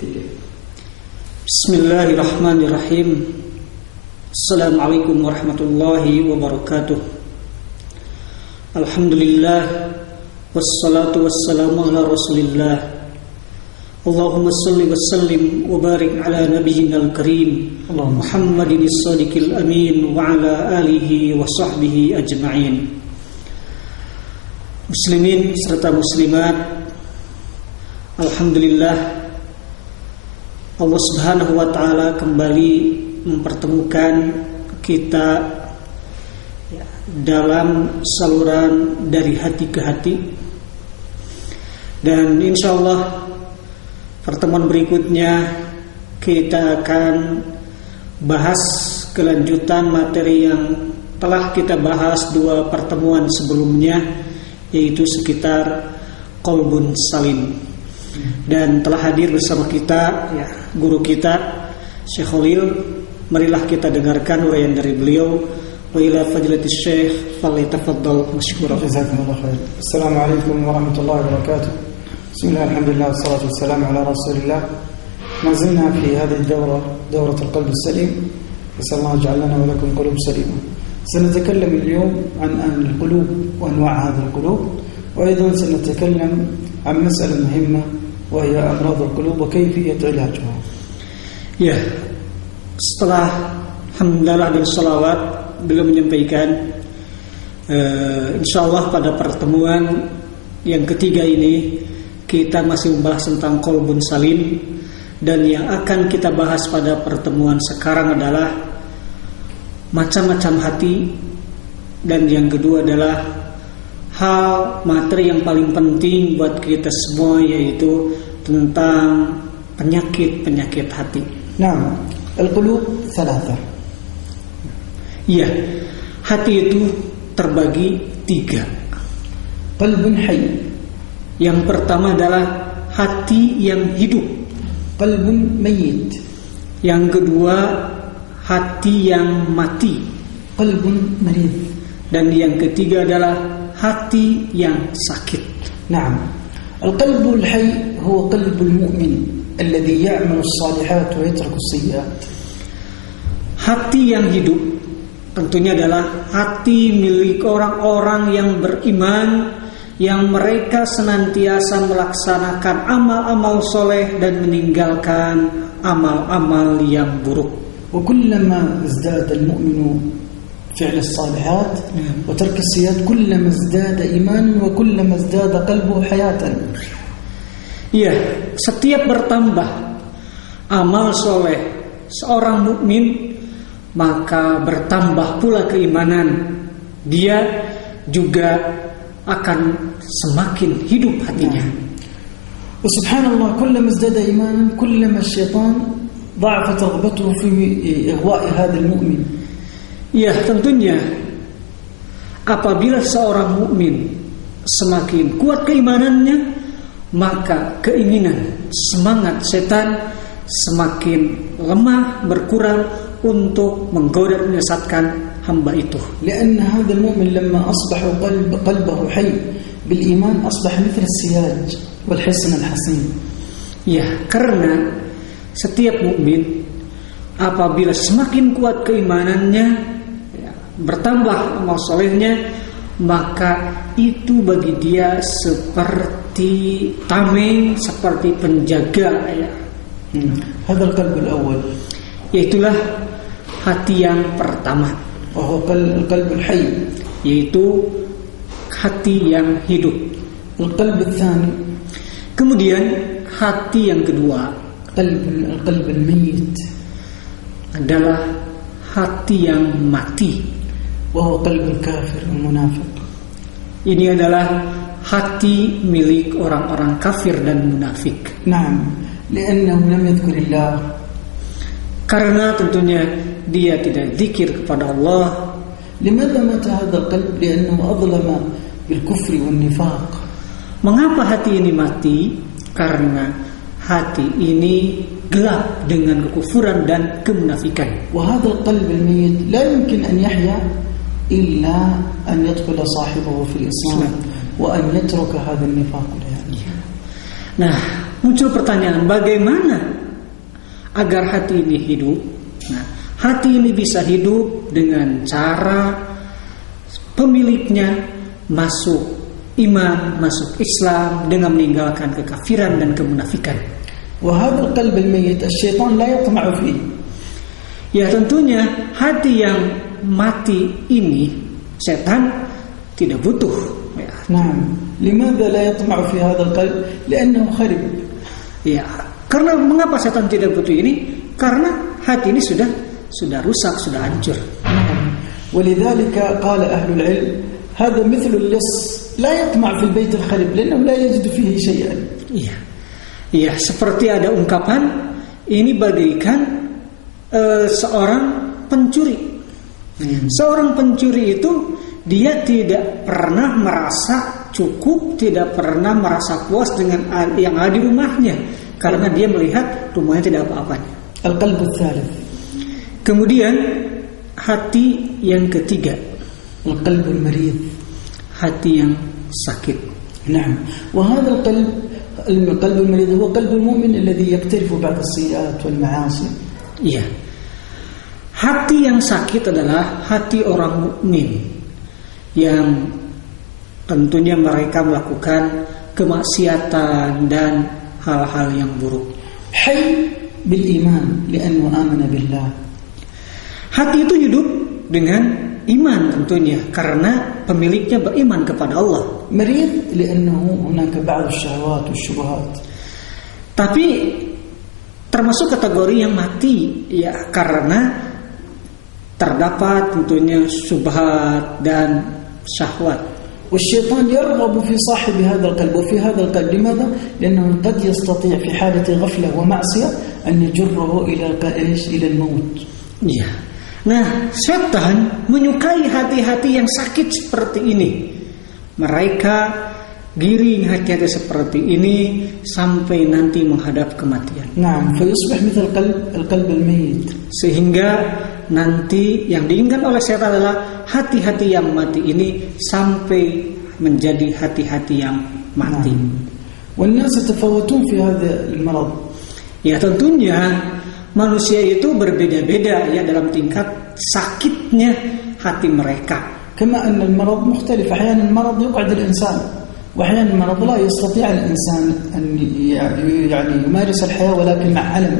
Bismillahirrahmanirrahim. Assalamualaikum warahmatullahi wabarakatuh. Alhamdulillah, wassalatu wassalamu ala rasulillah. Allahumma salli wa sallim wa barik ala nabiyyinal karim Muhammadin as-sadiqil amin wa ala alihi wa sahbihi ajma'in. Muslimin serta muslimat, alhamdulillah, Allah Subhanahu wa ta'ala kembali mempertemukan kita dalam saluran dari hati ke hati. Dan insyaallah pertemuan berikutnya kita akan bahas kelanjutan materi yang telah kita bahas dua pertemuan sebelumnya, yaitu sekitar qalbun salim. Dan telah hadir bersama kita guru kita Syekh Khalil. Marilah kita dengarkan uraian dari beliau. Wa ila fadilatis Syekh falyatafaddal mashkura. Jazakumullah khair. Assalamualaikum warahmatullahi wabarakatuh. Bismillah, alhamdulillah, wassalatu wassalamu ala rasulillah. ما زلنا في هذه الدورة، دورة القلب السليم. نسأل الله يجعل لنا ولكم قلوب سليمة. سنتكلم اليوم عن القلوب وأنواع هذه القلوب، وأيضا سنتكلم عن مسألة مهمة وهي أمراض القلوب وكيفية علاجها. Ya, setelah hamdalah dan salawat, beliau menyampaikan insyaallah pada pertemuan yang ketiga ini kita masih membahas tentang qalbun salim, dan yang akan kita bahas pada pertemuan sekarang adalah macam-macam hati, dan yang kedua adalah hal materi yang paling penting buat kita semua, yaitu tentang penyakit-penyakit hati. Nah, al-qulub thalatha. Iya, hati itu terbagi tiga. Qalbun hayy. Yang pertama adalah hati yang hidup. Qalbun mayyit. Yang kedua hati yang mati. Qalbun marid. Dan yang ketiga adalah hati yang sakit. نعم، القلب الحي هو قلب المؤمن الذي يعمل الصالحات ويترك السيئات. Hati yang hidup tentunya adalah hati milik orang-orang yang beriman, yang mereka senantiasa melaksanakan amal-amal soleh dan meninggalkan amal-amal yang buruk. وكلما ازداد المؤمن فعل الصالحات وترك السيئات كلما ازداد إيمانا وكلما ازداد قلبه حياة. Iya, setiap bertambah amal soleh seorang mukmin, maka bertambah pula keimanan. Dia juga akan semakin hidup hatinya. وسبحان الله، كلما ازداد إيمانا كلما الشيطان ضعفت رغبته في إغواء هذا المؤمن. Ya, tentunya apabila seorang mukmin semakin kuat keimanannya, maka keinginan, semangat setan semakin lemah, berkurang untuk menggoda dan menyesatkan hamba itu. لأن هذا المؤمن لما أصبح قلبه حي بالإيمان أصبح مثل السياج والحصن الحصين. Ya, karena setiap mukmin apabila semakin kuat keimanannya, bertambah amal solehnya, maka itu bagi dia seperti tameng, seperti penjaga. هذا القلب الأول. Yaitulah hati yang pertama. وهو القلب الحي. Yaitu hati yang hidup. القلب الثاني. Kemudian hati yang kedua, القلب الميت, adalah hati yang mati. وهو قلب الكافر والمنافق. Ini adalah hati milik orang-orang kafir dan munafik. نعم، لأنه لم يذكر الله. Karena tentunya dia tidak zikir kepada Allah. لماذا مات هذا القلب؟ لأنه أظلم بالكفر والنفاق. Mengapa hati ini mati? Karena hati ini gelap dengan kekufuran dan kemunafikan. وهذا القلب الميت لا يمكن أن يحيا إلا أن يدخل صاحبه في الإسلام وأن يترك هذا النفاق. Nah, muncul pertanyaan, bagaimana agar hati ini hidup? Nah, hati ini bisa hidup dengan cara pemiliknya masuk iman, masuk Islam dengan meninggalkan kekafiran dan kemunafikan. وهذا القلب الميت الشيطان لا يطمع فيه. Ya tentunya hati yang mati ini setan tidak butuh. Ya. نعم. لماذا لا يطمع في هذا القلب؟ لأنه خرب. Ya, karena mengapa setan tidak butuh ini? Karena hati ini sudah rusak, sudah hancur. نعم. ولذلك قال أهل العلم هذا مثل اللص لا يطمع في البيت الخرب لأنه لا يجد فيه شيئا. Iya. Iya, seperti ada ungkapan ini bagaikan seorang pencuri. Seorang pencuri itu dia tidak pernah merasa cukup, tidak pernah merasa puas dengan yang ada di rumahnya karena dia melihat rumahnya tidak apa-apanya. القلب الثالث. Kemudian hati yang ketiga, القلب المريض. hati yang sakit. نعم. وهذا القلب المريض هو قلب المؤمن الذي يقترف بعض السيئات والمعاصي. Iya. Hati yang sakit adalah hati orang mukmin yang tentunya mereka melakukan kemaksiatan dan hal-hal yang buruk. حي بالإيمان لأنه آمن بالله. Hati itu hidup dengan iman tentunya karena pemiliknya beriman kepada Allah. مريض لأنه هناك بعض الشهوات والشبهات. Tapi termasuk kategori yang mati ya karena terdapat tentunya syubhat dan syahwat. والشيطان يرغب في صاحب هذا القلب وفي هذا القلب. لماذا؟ لأنه قد يستطيع في حالة غفلة ومعصية أن يجره إلى الموت. Iya. Nah, setan menyukai hati-hati yang sakit seperti ini. Mereka giring hati-hati seperti ini sampai nanti menghadap kematian. نعم. فيصبح مثل القلب الميت. Sehingga nanti yang diinginkan oleh setan adalah hati-hati yang mati ini sampai menjadi hati-hati yang mati. والناس يتفاوتون في هذا المرض. Ya tentunya manusia itu berbeda-beda ya dalam tingkat sakitnya hati mereka. كما أن المرض مختلف. أحيانا المرض يقعد الإنسان وأحيانا المرض لا يستطيع الإنسان أن يعني يمارس الحياة ولكن مع ألم.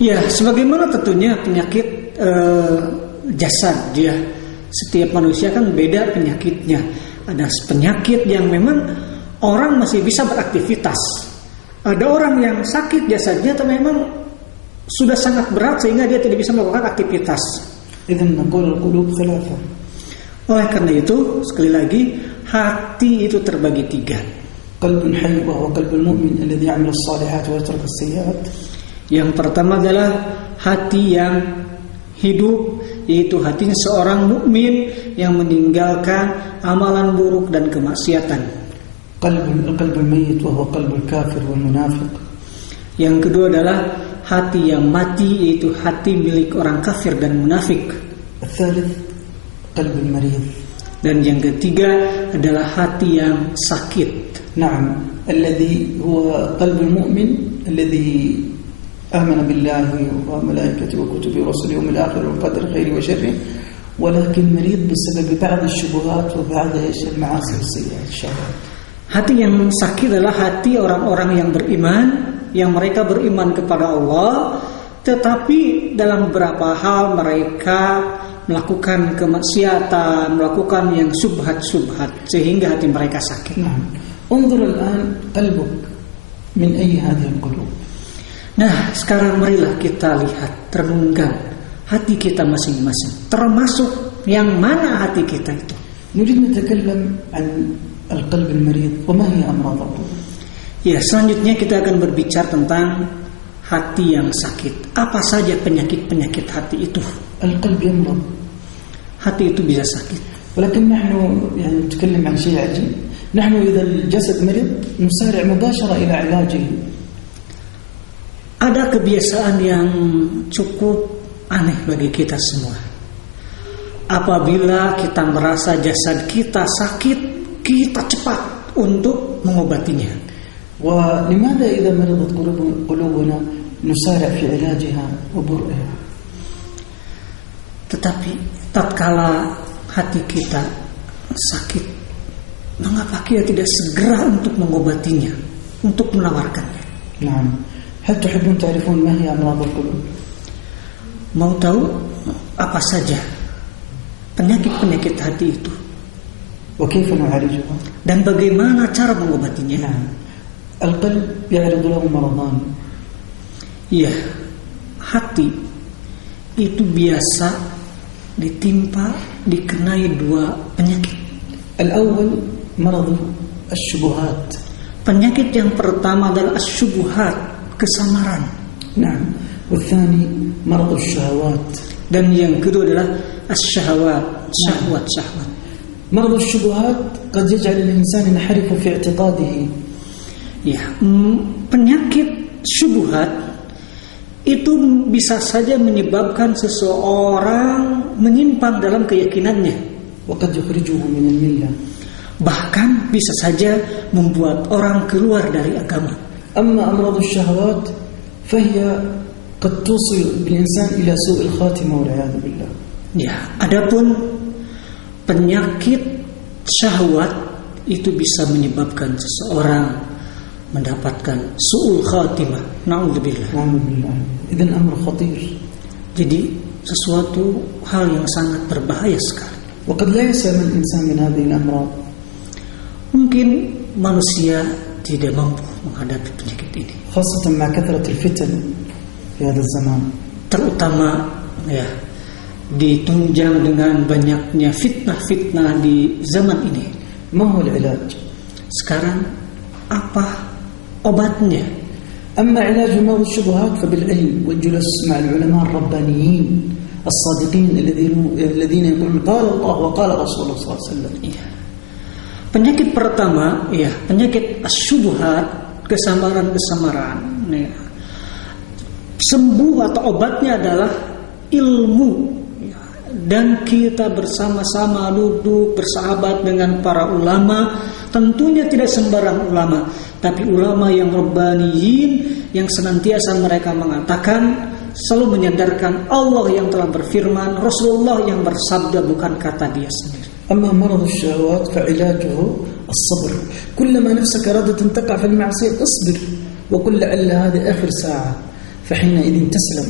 Ya, sebagaimana tentunya penyakit jasad dia. Setiap manusia kan beda penyakitnya. Ada penyakit yang memang orang masih bisa beraktivitas. Ada orang yang sakit jasadnya tapi memang sudah sangat berat sehingga dia tidak bisa melakukan aktivitas. إذن نقول القلوب ثلاثة. Oleh karena itu, sekali lagi, hati itu terbagi tiga. قلب حي وهو قلب المؤمن الذي يعمل الصالحات ويترك السيئات. Yang pertama adalah hati yang hidup, yaitu hatinya seorang mukmin yang meninggalkan amalan buruk dan kemaksiatan. القلب الميت وهو قلب الكافر والمنافق. Yang kedua adalah hati yang mati, yaitu hati milik orang kafir dan munafik. الثالث قلب المريض. Dan yang ketiga adalah hati yang sakit. نعم. الذي هو قلب المؤمن الذي آمن بالله وملائكته وكتبه ورسله واليوم الآخر والقدر خيره وشره ولكن مريض بسبب بعض الشبهات وبعض المعاصي والسيئات الشهوات. Hati yang sakit adalah hati orang-orang yang beriman, yang mereka beriman kepada Allah, tetapi dalam beberapa hal mereka melakukan kemaksiatan, melakukan yang subhat-subhat sehingga hati mereka sakit. نعم. انظر الآن قلبك من أي هذه القلوب. Nah, sekarang marilah kita lihat, renungkan hati kita masing-masing. Termasuk yang mana hati kita itu? نريد نتكلم عن القلب المريض وما هي أمراض القلوب. Ya, selanjutnya kita akan berbicara tentang hati yang sakit. Apa saja penyakit-penyakit hati itu? القلب يمرض. Hati itu bisa sakit. ولكن نحن يعني نتكلم عن شيء عجيب. نحن إذا الجسد مريض نسارع مباشرة إلى علاجه. Ada kebiasaan yang cukup aneh bagi kita semua. Apabila kita merasa jasad kita sakit, kita cepat untuk mengobatinya. ولماذا إذا مرضت قلوبنا نسارع في علاجها وبرئها؟ Tetapi tatkala hati kita sakit, mengapa kita tidak segera untuk mengobatinya, untuk menawarkannya? نعم. هل تحبون تعرفون ما هي أمراض القلوب؟ Mau tahu apa saja penyakit-penyakit hati itu? وكيف نعالجها؟ Dan bagaimana cara mengobatinya? نعم. القلب يعرض له مرضان. Iya, hati itu biasa dikenai dua penyakit. الأول مرض الشبهات. Penyakit yang pertama adalah asyubuhat, kesamaran. نعم. والثاني مرض الشهوات. Dan yang kedua adalah asyahwat, syahwat. مرض الشبهات قد يجعل الإنسان ينحرف في اعتقاده. Ya, penyakit syubhat itu bisa saja menyebabkan seseorang menyimpang dalam keyakinannya. وقد يخرجه من الملة. Bahkan bisa saja membuat orang keluar dari agama. أما أمراض الشهوات فهي قد توصل بالإنسان إلى سوء الخاتمة والعياذ بالله. Ya, adapun penyakit syahwat itu bisa menyebabkan seseorang mendapatkan su'ul khatimah. Na'udzubillah. Idzan amr khatir. Jadi sesuatu hal yang sangat berbahaya sekali. وقد لا يسلم الإنسان من هذه الأمراض. Mungkin manusia tidak mampu menghadapi penyakit ini. خاصة مع كثرة الفتن في هذا الزمان. Terutama ya ditunjang dengan banyaknya fitnah-fitnah di zaman ini. ما هو العلاج؟ Sekarang apa obatnya? أما علاج مرض الشبهات فبالعلم والجلوس مع العلماء الربانيين الصادقين الذين يقولون قال الله وقال رسول الله صلى الله عليه وسلم. Iya. Penyakit pertama, ya, penyakit asyubuhat, kesamaran-kesamaran. Ya. Sembuh atau obatnya adalah ilmu. Ya. Dan kita bersama-sama duduk bersahabat dengan para ulama. Tentunya tidak sembarang ulama, tapi ulama yang rabbaniyin, yang senantiasa mereka mengatakan, selalu menyadarkan Allah yang telah berfirman, Rasulullah yang bersabda, bukan kata dia sendiri. أما مرض الشهوات فعلاجه الصبر. كلما نفسك أرادت أن تقع في المعصية اصبر وقل لعل هذه آخر ساعة فحينئذ تسلم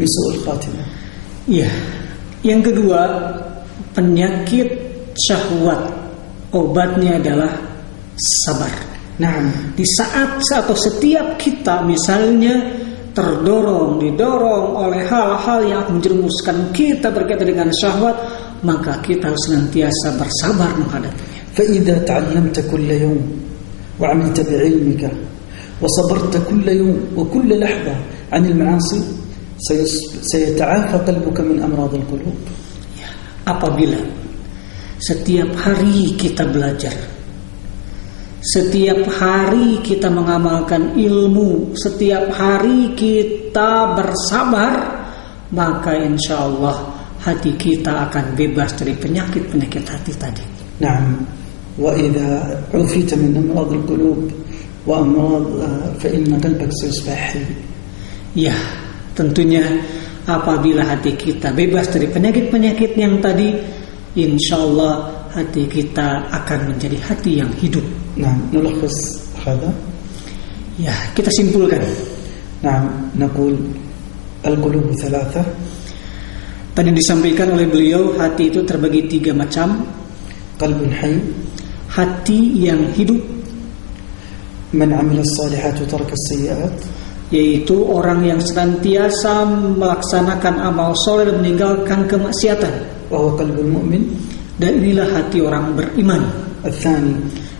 من سوء الخاتمة. Ya, yang kedua penyakit syahwat, obatnya adalah sabar. Nah, di saat atau setiap kita misalnya didorong oleh hal-hal yang menjerumuskan kita berkaitan dengan syahwat, maka kita harus senantiasa bersabar menghadapinya. فإذا تعلمت كل يوم وعملت بعلمك وصبرت كل يوم وكل لحظة عن المعاصي سيتعافى قلبك من أمراض القلوب. Ya, apabila setiap hari kita belajar, setiap hari kita mengamalkan ilmu, setiap hari kita bersabar, maka insya Allah hati kita akan bebas dari penyakit-penyakit hati tadi. نعم. وإذا عفيت من أمراض القلوب وأمراض فإن قلبك سيصبح حي. Ya, tentunya apabila hati kita bebas dari penyakit-penyakit yang tadi, insya Allah hati kita akan menjadi hati yang hidup. نعم. نلخص هذا. Ya, kita simpulkan. نعم. نقول القلوب ثلاثة. Tadi disampaikan oleh beliau, hati itu terbagi 3 macam. قلب حي. Hati yang hidup. من عمل الصالحات وترك السيئات. Yaitu orang yang senantiasa melaksanakan amal soleh dan meninggalkan kemaksiatan. وهو قلب المؤمن. Dan inilah hati orang beriman. الثاني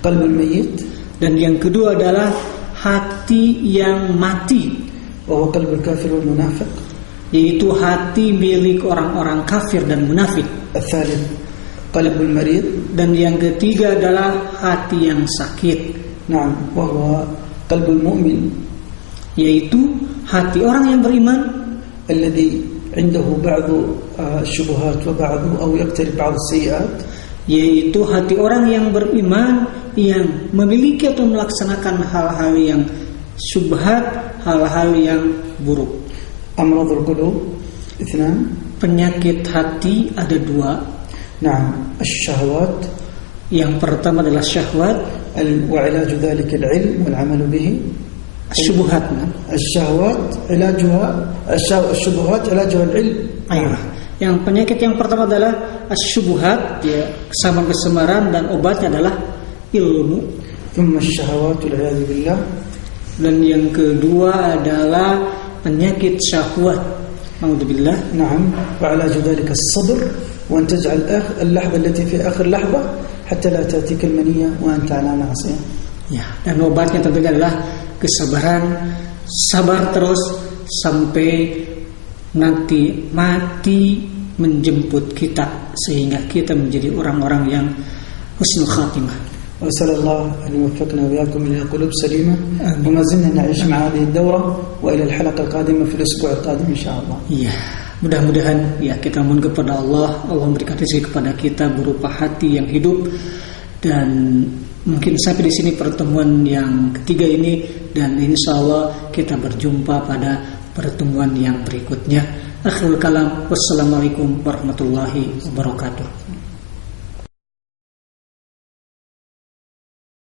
قلب الميت. Dan yang kedua adalah hati yang mati. وهو قلب الكافر والمنافق. Yaitu hati milik orang-orang kafir dan munafik. الثالث قلب المريض. Dan yang ketiga adalah hati yang sakit. نعم. وهو قلب المؤمن. Yaitu hati orang yang beriman. الذي عنده بعض الشبهات وبعض أو يقترب بعض السيئات. Yaitu hati orang yang beriman yang memiliki atau melaksanakan hal-hal yang syubhat, hal-hal yang buruk. Amradul qulub ithnan. Penyakit hati ada 2. Naam, asy-syahwat. Yang pertama adalah syahwat. Wa ilaju dzalika al-'ilm wal 'amalu bihi. Syubhat. Asy-syahwat ilajuha, asy-syubhat ilajuha al-'ilm. Yang penyakit yang pertama adalah asy-syubhat, ya, kesamaan-kesamaran, dan obatnya adalah ilmu. Thumma asy-syahawat wal 'iyadzu billah. Dan yang kedua adalah penyakit syahwat. Alhamdulillah. Naam, wa ilaju dzalika as-sabr wa an taj'al al-lahza allati fi akhir lahza hatta la tatika al-maniyya wa anta 'ala ma'siyah. Ya, dan obatnya tentunya adalah kesabaran, sabar terus sampai nanti mati menjemput kita, sehingga kita menjadi orang-orang yang husnul khatimah. وأسأل الله أن يوفقنا وإياكم إلى قلوب سليمة وما زلنا نعيش مع هذه الدورة وإلى الحلقة القادمة في الأسبوع القادم إن شاء الله. Ya, mudah-mudahan ya kita mohon kepada Allah memberikan rezeki kepada kita berupa hati yang hidup. Dan mungkin sampai di sini pertemuan yang ketiga ini, dan insya Allah kita berjumpa pada pertemuan yang berikutnya. Akhirul kalam, wassalamualaikum warahmatullahi wabarakatuh.